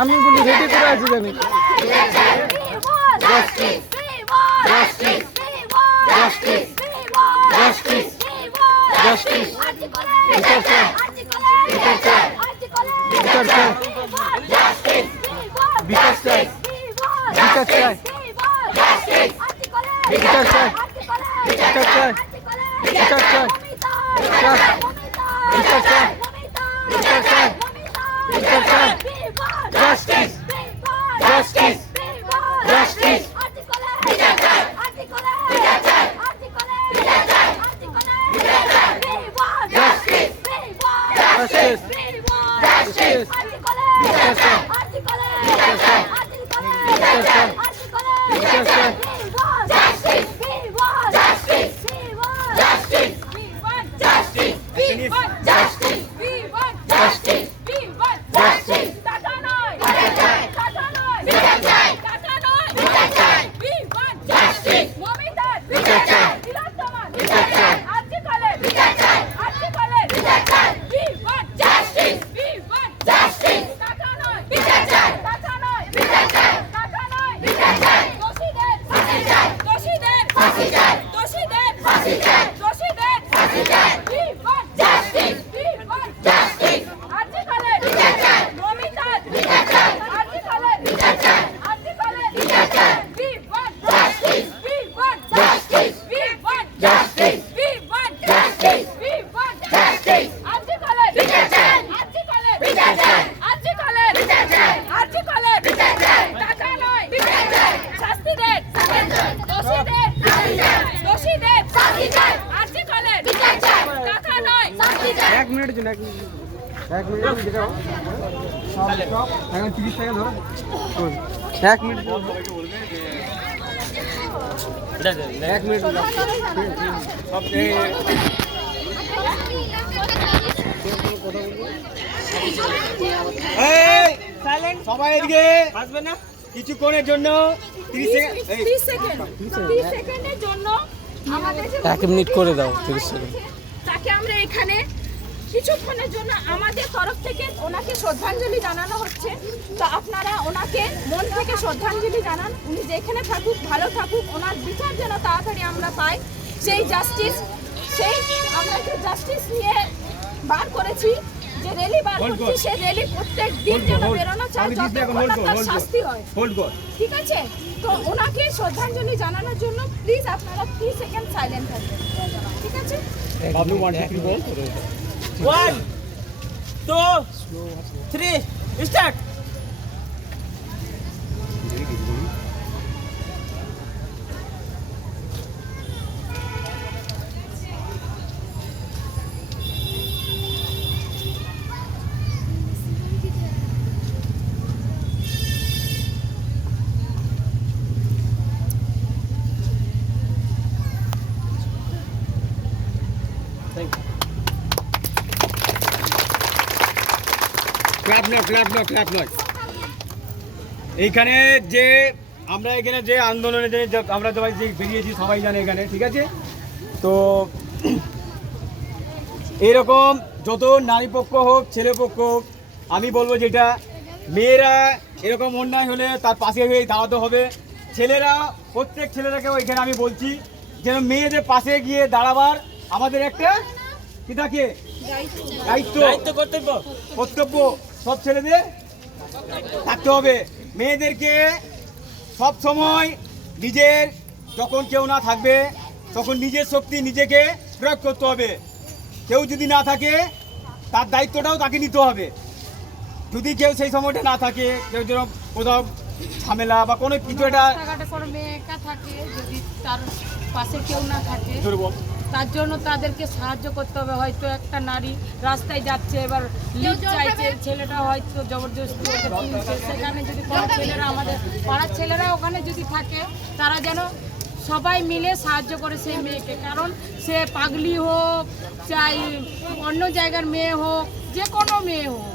আমি বলি রেডি করে আছি আমি Justice! Justice! Justice! Justice! Justice বিচার চাই! বিচার চাই! বিচার চাই Justice! বিচার চাই বিচার চাই Justice! বিচার চাই বিচার চাই বিচার চাই বিচার চাই বিচার চাই বিচার চাই জাস্টিস জাস্টিস জাস্টিস বিচার চাই! বিচার চাই! বিচার চাই! Justice! Justice Justice! বিচার চাই বিচার চাই বিচার চাই বিচার চাই Justice! Justice! Justice! Justice! Justice! Justice! Justice! টাকা নয় বিচার চাই! বিচার চাই! বিচার চাই! Justice! মমিতার বিচার চাই! তিলোত্তমার বিচার চাই! আর্যিকলের বিচার চাই! আর্যিকলের বিচার চাই! বিবাদ Justice! বিবাদ Justice! টাকা নয় বিচার চাই! টাকা নয় বিচার চাই! টাকা নয় বিচার চাই! দোষীদের ফাঁসি চাই! দোষীদের ফাঁসি চাই! দোষীদের ফাঁসি চাই! দোষীদের ফাঁসি চাই! বিবাদ Justice! বিবাদ Justice! আর্যিকলের বিচার চাই! মমিতার বিচার চাই! আর্যিকলের বিচার চাই! আর্যিকলের বিচার চাই! বিবাদ Justice! বিবাদ Justice! বিবাদ Justice! বিবাদ Justice! বিবাদ Justice! আর্যিকলের বিচার চাই! আর্যিকলের বিচার চাই! আর্যিকলের বিচার চাই! আর্যিকলের বিচার চাই! টাকা নয় বিচার চাই! শাস্তি দেন দোষীদের ফাঁসি চাই! দোষীদের ফাঁসি চাই! আর্যিকলের বিচার চাই! টাকা নয় ফাঁসি চাই! এক মিনিট জন্য এক মিনিট এক মিনিট এখন 30 সেকেন্ড ধরো এক মিনিট এক মিনিট সবাই এদিকে আসবে না কিছুক্ষণের জন্য 30 সেকেন্ড 30 সেকেন্ড 30 সেকেন্ডের জন্য আমাদের যে এক মিনিট করে দাও 30 সেকেন্ড তাকে আমরা এখানে কিছুক্ষণের জন্য আমাদের তরফ থেকে ওনাকে শ্রদ্ধাঞ্জলি জানানো হচ্ছে। তো আপনারা ওনাকে মন থেকে শ্রদ্ধাঞ্জলি জানান। উনি যেখানে থাকুক ভালো থাকুক, ওনার বিচার যেন তাড়াতাড়ি আমরা পাই। সেই জাস্টিস, সেই আমরা যে জাস্টিস নিয়ে বার করেছি, যে র্যালি বার করছি, সেই র্যালি প্রত্যেক দিন যেন বেরোনো চাই, যতক্ষণ না তার শাস্তি হয়। হোল্ড কর ঠিক আছে? তো ওনাকে শ্রদ্ধাঞ্জলি জানানোর জন্য প্লিজ আপনারা 3 সেকেন্ড সাইলেন্ট থাকবেন। ঠিক আছে? বাবলু 1 2 বল 1 2 3 স্টার্ট ক্ল্যাপ নয় এইখানে যে আমরা এখানে যে আন্দোলনে যে আমরা সবাই যে বেরিয়েছি সবাই জানে এখানে, ঠিক আছে? তো এরকম যত নারী পক্ষ হোক ছেলে পক্ষ হোক, আমি বলবো যেটা মেয়েরা এরকম অন্যায় হলে তার পাশে হয়ে দাঁড়াতে হবে। ছেলেরা প্রত্যেক ছেলেরাকেও এখানে আমি বলছি যেন মেয়েদের পাশে গিয়ে দাঁড়াবার আমাদের একটা কি থাকে দায়িত্ব কর্তব্য সব ছেলেদের থাকতে হবে। মেয়েদেরকে সব সময় নিজের যখন কেউ না থাকবে তখন নিজের শক্তি নিজেকে প্রয়োগ করতে হবে। কেউ যদি না থাকে তার দায়িত্বটাও তাকে নিতে হবে। যদি কেউ সেই সময়টা না থাকে, কেউ যেন কোথাও ঝামেলা বা কোনো কিছু একটা রাস্তাঘাটে কোনো মেয়ে একা থাকে, যদি তার পাশে কেউ না থাকে তার জন্য তাদেরকে সাহায্য করতে হবে। হয়তো একটা নারী রাস্তায় যাচ্ছে, এবার লিফট চাইছে, ছেলেটা হয়তো জবরদস্তি ওকে তুলছে, সেখানে যদি কোনো ছেলেরা, আমাদের পাড়ার ছেলেরা ওখানে যদি থাকে, তারা যেন সবাই মিলে সাহায্য করে সেই মেয়েকে। কারণ সে পাগলি হোক, চাই অন্য জায়গার মেয়ে হোক, যে কোনো মেয়ে হোক,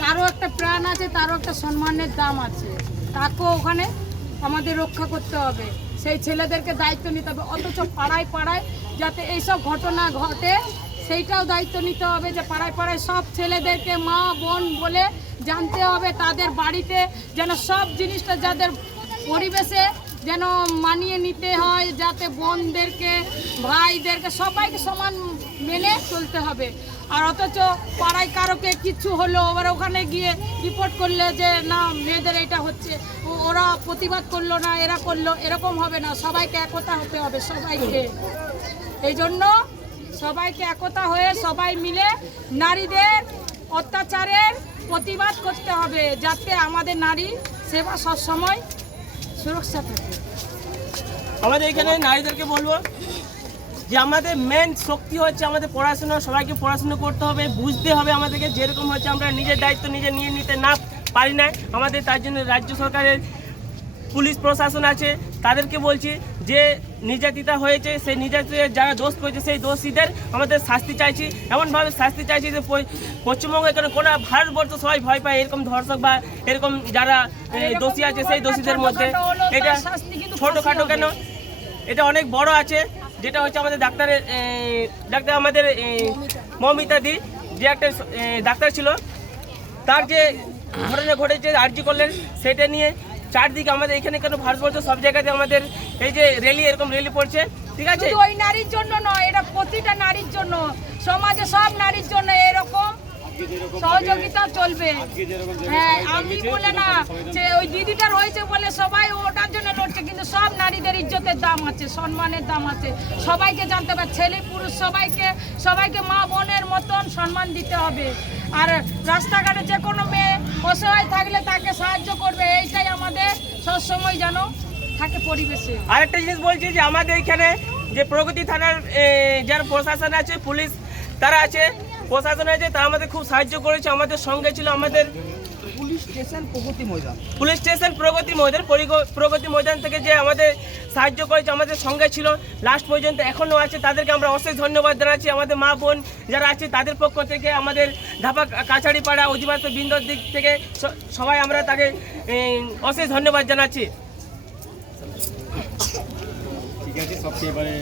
তারও একটা প্রাণ আছে, তারও একটা সম্মানের দাম আছে। তাকেও ওখানে আমাদের রক্ষা করতে হবে। সেই ছেলেদেরকে দায়িত্ব নিতে হবে। অথচ পাড়ায় পাড়ায় যাতে এইসব ঘটনা ঘটে সেইটাও দায়িত্ব নিতে হবে, যে পাড়ায় পাড়ায় সব ছেলেদেরকে মা বোন বলে জানতে হবে তাদের বাড়িতে যেন সব জিনিসটা যাদের পরিবেশে যেন মানিয়ে নিতে হয়, যাতে বোনদেরকে ভাইদেরকে সবাইকে সমান মেনে চলতে হবে। আর অথচ পাড়ায় কারোকে কিছু হলো আবার ওখানে গিয়ে রিপোর্ট করলে যে না মেয়েদের এটা হচ্ছে, ওরা প্রতিবাদ করলো না, এরা করলো, এরকম হবে না। সবাইকে একতা হতে হবে, সবাইকে। এই জন্য সবাইকে একতা হয়ে সবাই মিলে নারীদের অত্যাচারের প্রতিবাদ করতে হবে, যাতে আমাদের নারী সেবা সবসময় সুরক্ষা থাকে। আমাদের এখানে নারীদেরকে বলবো যে আমাদের মেন শক্তি হচ্ছে আমাদের পড়াশোনা। সবাইকে পড়াশোনা করতে হবে, বুঝতে হবে আমাদেরকে। যেরকম হচ্ছে আমরা নিজের দায়িত্ব নিজে নিয়ে নিতে না পারি না, আমাদের তার জন্য রাজ্য সরকারের পুলিশ প্রশাসন আছে, তাদেরকে বলছি যে নির্যাতিতা হয়েছে, সেই নির্যাতিতের যারা দোষ করেছে সেই দোষীদের আমাদের শাস্তি চাইছি। এমনভাবে শাস্তি চাইছি যে পশ্চিমবঙ্গে কেন কোনো ভারতবর্ষ সবাই ভয় পায় এরকম ধর্ষক বা এরকম যারা দোষী আছে সেই দোষীদের মধ্যে। এটা ছোটোখাটো কেন, এটা অনেক বড় আছে। যেটা হচ্ছে আমাদের ডাক্তার আমাদের মৌমিতা দি, যে একটা ডাক্তার ছিল, তার যে ঘটনা ঘটেছে আরজি করলেন, সেটা নিয়ে চারদিকে আমাদের এখানে কেন ভারতবর্ষ সব জায়গাতে আমাদের এই যে র্যালি, এরকম র্যালি পড়ছে, ঠিক আছে? ওই নারীর জন্য নয়, এটা প্রতিটা নারীর জন্য, সমাজে সব নারীর জন্য এরকম সহযোগিতা চলবে। হ্যাঁ, আমি বলে না যে ওই দিদিটার হয়েছে বলে সবাই ওটার জন্য লড়ছে, কিন্তু সব নারীদের ইজ্জতের দাম আছে, সম্মানের দাম আছে। সবাইকে জানতে হবে, ছেলে পুরুষ সবাইকে মা বোনের মতন সম্মান দিতে হবে। আর রাস্তাঘাটে যে কোনো মেয়ে অসহায় থাকলে তাকে সাহায্য করবে, এইটাই আমাদের সবসময় যেন থাকে পরিবেশে। আরেকটা জিনিস বলছি যে আমাদের এখানে যে প্রগতি থানার যারা প্রশাসন আছে, পুলিশ তারা আছে, প্রশাসন আছে, তারা আমাদের খুব সাহায্য করেছে। আমাদের সঙ্গে ছিল আমাদের পুলিশ স্টেশন প্রগতি ময়দান প্রগতি ময়দান থেকে যে আমাদের সাহায্য করেছে, আমাদের সঙ্গে ছিল লাস্ট পর্যন্ত, এখনও আছে। তাদেরকে আমরা অশেষ ধন্যবাদ জানাচ্ছি। আমাদের মা বোন যারা আছে তাদের পক্ষ থেকে, আমাদের ধাপা কাছাড়িপাড়া অধিবাসী বৃন্দর দিক থেকে সবাই আমরা তাকে অশেষ ধন্যবাদ জানাচ্ছি। ঠিক আছে, সবচেয়ে এবারে